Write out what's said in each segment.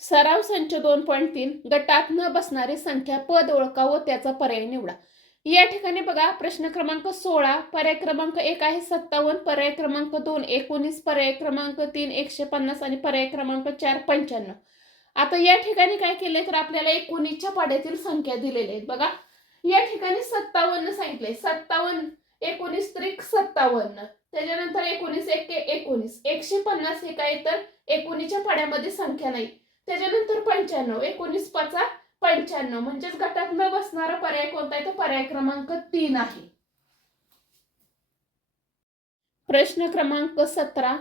सराव संच दोन पॉईंट तीन गटात न बसणारी संख्या पद ओळखा व त्याचा पर्याय निवडा. या ठिकाणी बघा प्रश्न क्रमांक सोळा पर्याय क्रमांक एक आहे सत्तावन्न पर्याय क्रमांक दोन एकोणीस पर्याय क्रमांक तीन एकशे पन्नास आणि पर्याय क्रमांक चार पंच्याण्णव. आता या ठिकाणी काय केले तर आपल्याला एकोणीसच्या पाड्यातील संख्या दिलेल्या आहेत बघा. या ठिकाणी सत्तावन्न सांगितले सत्तावन्न एकोणीस त्रिक सत्तावन्न. त्याच्यानंतर एकोणीस एक एकोणीस. एकशे पन्नास हे काय तर एकोणीसच्या पाड्यामध्ये संख्या नाही. त्याच्यानंतर पंच्याण्णव एकोणीस पाचा पंच्याण्णव. म्हणजेच गटात न बसणारा पर्याय कोणता आहे? तो पर्याय क्रमांक तीन आहे. प्रश्न क्रमांक सतरा.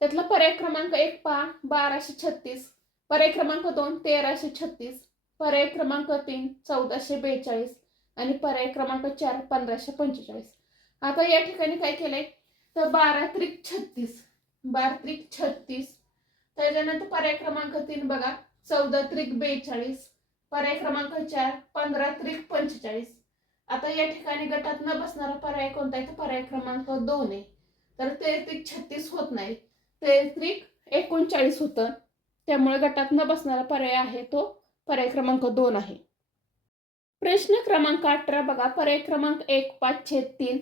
त्यातला पर्याय क्रमांक एक पहा. बाराशे छत्तीस. पर्याय क्रमांक दोन तेराशे छत्तीस. पर्याय क्रमांक तीन चौदाशे बेचाळीस. आणि पर्याय क्रमांक चार पंधराशे पंचेचाळीस. आता या ठिकाणी काय केलंय? तर बारा त्रिक छत्तीस. बारा त्रिक छत्तीस. त्याच्यानंतर पर्याय क्रमांक तीन बघा. चौदा त्रिक बेचाळीस पर्याय क्रमांक चार पंधरा त्रिक पंचेचाळीस. आता या ठिकाणी गटात न बसणारा पर्याय कोणता आहे? तर पर्याय क्रमांक दोन आहे. तर ते त्रिक छत्तीस होत नाही. ते त्रिक एकोणचाळीस होतं. त्यामुळे गटात न बसणारा पर्याय आहे तो पर्याय क्रमांक दोन आहे. प्रश्न क्रमांक अठरा बघा. पर्याय क्रमांक एक पाच छेद तीन.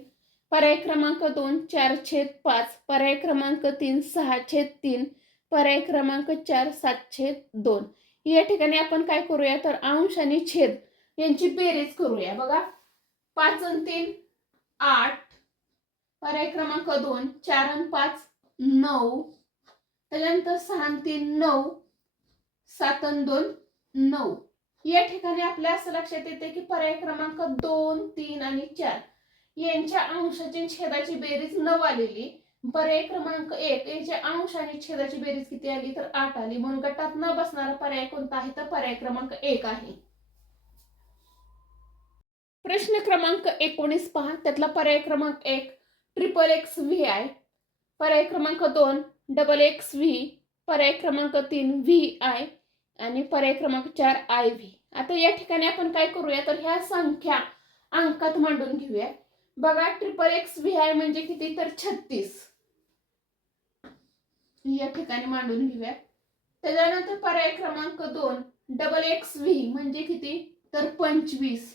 पर्याय क्रमांक दोन चार छेद पाच. पर्याय क्रमांक तीन सहा छेद तीन. पर्याय क्रमांक चार सात छेद दोन. या ठिकाणी आपण काय करूया तर अंश आणि छेद यांची बेरीज करूया. बघा पाच आणि तीन आठ. पर्याय क्रमांक दोन चार आणि पाच नऊ. त्याच्यानंतर सहा आणि तीन नऊ. सात आणि दोन नऊ. या ठिकाणी आपल्या असं लक्षात येते की पर्याय क्रमांक दोन तीन आणि चार यांच्या अंशाची छेदाची बेरीज नऊ आलेली. पर्याय क्रमांक एक याचे अंश आणि छेदाची बेरीज किती आली? तर आठ आली. म्हणून गटात न बसणारा पर्याय कोणता आहे? तर पर्याय क्रमांक एक आहे. प्रश्न क्रमांक एकोणीस पहा. त्यातला पर्याय क्रमांक एक ट्रिपल एक्स व्ही आय पर्याय क्रमांक दोन डबल एक्स व्ही पर्याय क्रमांक तीन व्ही आय आणि पर्याय क्रमांक चार आय व्ही आता या ठिकाणी आपण काय करूया? तर ह्या संख्या अंकात मांडून घेऊया. बघा ट्रिपल एक्स व्ही आय म्हणजे किती? तर छत्तीस. या ठिकाणी मांडून घेऊया त्याच्यानंतर पर्याय क्रमांक दोन डबल एक्स व्ही म्हणजे किती? तर पंचवीस.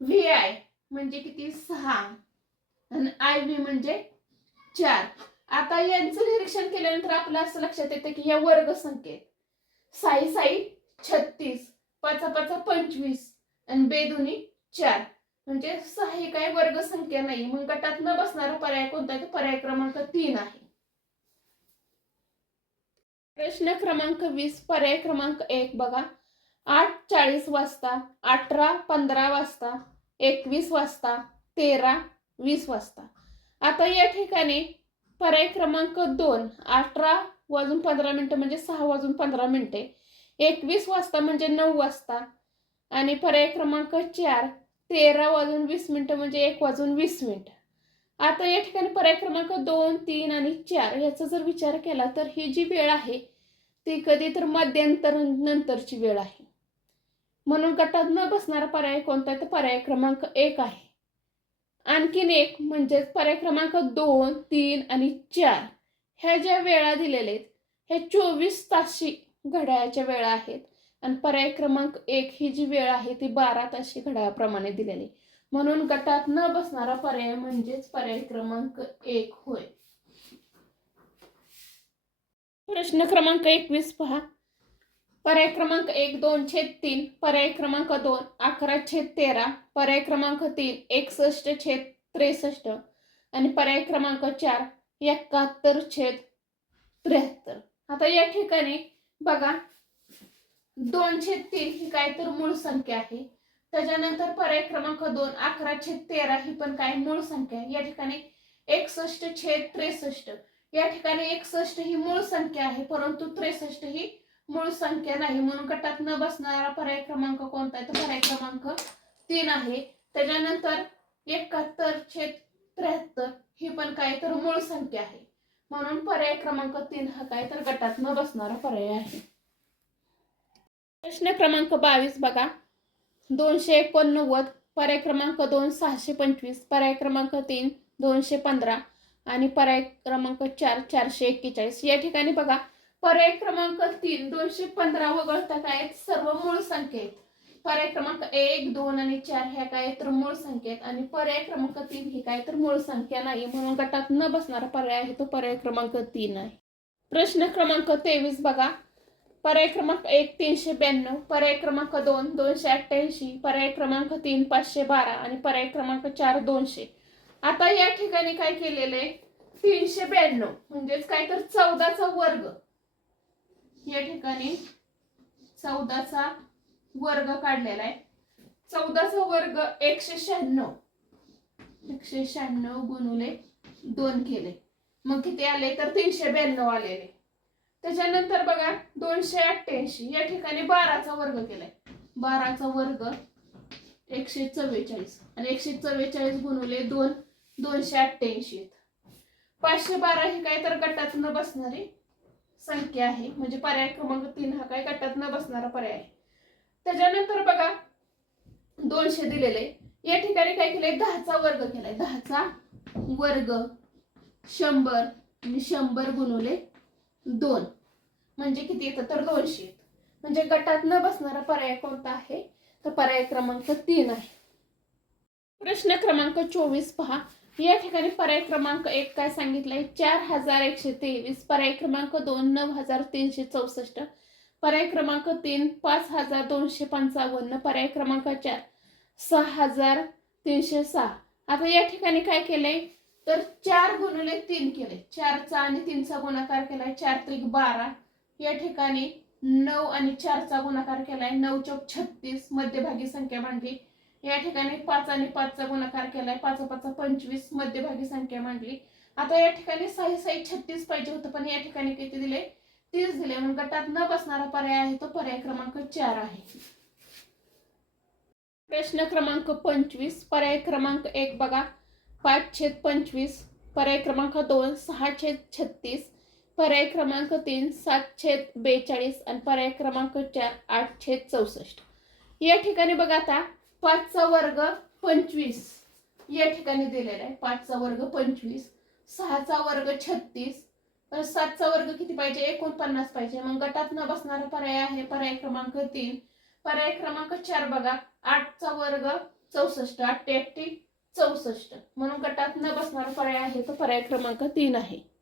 व्ही आय म्हणजे किती? सहा. आणि आय व्ही म्हणजे चार. आता यांचं निरीक्षण केल्यानंतर आपलं असं लक्षात येतं की या वर्ग संख्येत साई साई छत्तीस पाचा पाचा पंचवीस आणि बेदुनी चार. म्हणजे सहा ही काय वर्ग संख्या नाही. मग गटात न बसणारा पर्याय कोणता? तर पर्याय क्रमांक तीन आहे. प्रश्न क्रमांक वीस पर्याय क्रमांक एक बघा. आठ चाळीस वाजता अठरा पंधरा वाजता एकवीस वाजता तेरा वीस वाजता. आता या ठिकाणी पर्याय क्रमांक दोन अठरा वाजून पंधरा मिनटं म्हणजे सहा वाजून पंधरा मिनटे. एकवीस वाजता म्हणजे नऊ वाजता. आणि पर्याय क्रमांक चार तेरा वाजून वीस मिनटं म्हणजे एक वाजून वीस मिनिटं. आता या ठिकाणी पर्याय क्रमांक दोन तीन आणि चार याचा जर विचार केला तर ही जी वेळ आहे ती कधी तर मध्यंतर नंतरची वेळ आहे. म्हणून गटात न बसणारा पर्याय कोणता तर पर्याय क्रमांक एक आहे. आणखीन एक म्हणजेच पर्याय क्रमांक दोन तीन आणि चार ह्या ज्या वेळा दिलेल्या आहेत ह्या चोवीस तासी घड्याळाच्या वेळा आहेत. आणि पर्याय क्रमांक एक ही जी वेळ आहे ती बारा ताशी घड्याळाप्रमाणे दिलेली. म्हणून गटात न बसणारा पर्याय म्हणजेच पर्याय क्रमांक एक होय. प्रश्न क्रमांक एकवीस पहा. पर्याय क्रमांक एक दोन छेद तीन पर्याय क्रमांक दोन अकरा छेद तेरा पर्याय क्रमांक तीन एकसष्ट छेद त्रेसष्ट आणि पर्याय क्रमांक चार एकाहत्तर छेद त्र्याहत्तर. आता या ठिकाणी बघा दोनशे तीन ही काय तर मूळ संख्या आहे. त्याच्यानंतर पर्याय क्रमांक दोन अकरा छेद तेरा ही पण काय मूळ संख्या आहे. या ठिकाणी एकसष्ट छेद त्रेसष्ट. या ठिकाणी एकसष्ट ही मूळ संख्या आहे परंतु त्रेसष्ट ही मूळ संख्या नाही. म्हणून गटात न बसणारा पर्याय क्रमांक कोणता आहे? तर पर्याय क्रमांक तीन आहे. त्याच्यानंतर एकाहत्तर छेद त्र्याहत्तर ही पण काय तर मूळ संख्या आहे. म्हणून पर्याय क्रमांक तीन हा काय तर गटात न बसणारा पर्याय आहे. प्रश्न क्रमांक बावीस बघा. दोनशे एकोणनव्वद पर्याय क्रमांक दोन सहाशे पंचवीस पर्याय क्रमांक तीन दोनशे पंधरा आणि पर्याय क्रमांक चार चारशे एक्केचाळीस. या ठिकाणी बघा पर्याय क्रमांक तीन दोनशे पंधरा वगळता काय आहेत? सर्व मूळ संख्या आहेत पर्याय क्रमांक एक दोन आणि चार ह्या काय तर मूळ संख्या आहेत आणि पर्याय क्रमांक तीन ही काय? तर मूळ संख्या नाही. म्हणून गटात न बसणारा पर्याय आहे तो पर्याय क्रमांक तीन आहे. प्रश्न क्रमांक तेवीस बघा. पर्याय क्रमांक एक तीनशे ब्याण्णव पर्याय क्रमांक दोन दोनशे अठ्ठ्याऐंशी पर्याय क्रमांक तीन पाचशे बारा आणि पर्याय क्रमांक चार दोनशे. आता या ठिकाणी काय केलेलं आहे? तीनशे ब्याण्णव म्हणजेच काय तर चौदाचा वर्ग. या ठिकाणी चौदाचा वर्ग काढलेला आहे. चौदाचा वर्ग एकशे शहाण्णव. एकशे शहाण्णव गुणुले दोन केले. मग किती आले? तर तीनशे ब्याण्णव आलेले. त्याच्यानंतर बघा दोनशे अठ्ठ्याऐंशी. या ठिकाणी बाराचा वर्ग केलाय. बाराचा वर्ग एकशे चव्वेचाळीस आणि एकशे चव्वेचाळीस गुणवले दोन दोनशे अठ्ठ्याऐंशी पाचशे बारा ही काय तर गटात न बसणारी संख्या आहे. म्हणजे पर्याय क्रमांक तीन हा काय गटात न बसणारा पर्याय आहे. त्याच्यानंतर बघा दोनशे दिलेले. या ठिकाणी काय केलंय? दहाचा वर्ग केलाय. दहाचा वर्ग. शंभर आणि शंभर गुणवले दोन. म्हणजे किती येतं? तर दोनशे येतं. म्हणजे गटात न बसणारा पर्याय कोणता आहे? तर पर्याय क्रमांक तीन आहे. प्रश्न क्रमांक चोवीस पहा. या ठिकाणी पर्याय क्रमांक एक काय सांगितलंय? चार हजार एकशे तेवीस. पर्याय क्रमांक दोन नऊ हजार तीनशे चौसष्ट. पर्याय क्रमांक तीन पाच हजार दोनशे पंचावन्न. पर्याय क्रमांक चार सहा हजार तीनशे सहा. आता या ठिकाणी काय केलंय? तर चार गुणुले तीन केले. चारचा आणि तीनचा गुणाकार केलाय चार त्रिक बारा. या ठिकाणी नऊ आणि चारचा गुणाकार केलाय नऊ चौक छत्तीस मध्यभागी संख्या मांडली. या ठिकाणी पाच आणि पाचचा गुणाकार केलाय पाच पाच पंचवीस मध्यभागी संख्या मांडली. आता या ठिकाणी साई साई छत्तीस पाहिजे होतं पण या ठिकाणी किती दिले? तीस दिले. म्हणून गटात न बसणारा पर्याय आहे तो पर्याय क्रमांक चार आहे. प्रश्न क्रमांक पंचवीस पर्याय क्रमांक एक बघा. पाच छेद पंचवीस पर्याय क्रमांक दोन सहा छेद छत्तीस पर्याय क्रमांक तीन सात छेद बेचाळीस आणि पर्याय क्रमांक चार आठ छेद चौसष्ट. या ठिकाणी बघा आता पाचचा वर्ग पंचवीस. या ठिकाणी दिलेला आहे पाचचा वर्ग पंचवीस सहाचा वर्ग छत्तीस तर सातचा वर्ग किती पाहिजे? एकोणपन्नास पाहिजे. मग गटात न बसणारा पर्याय आहे पर्याय क्रमांक तीन. पर्याय क्रमांक चार बघा आठचा वर्ग चौसष्ट. आठ ते चौसष्ट. म्हणून गटात न बसणारा पर्याय आहे तो पर्याय क्रमांक तीन आहे.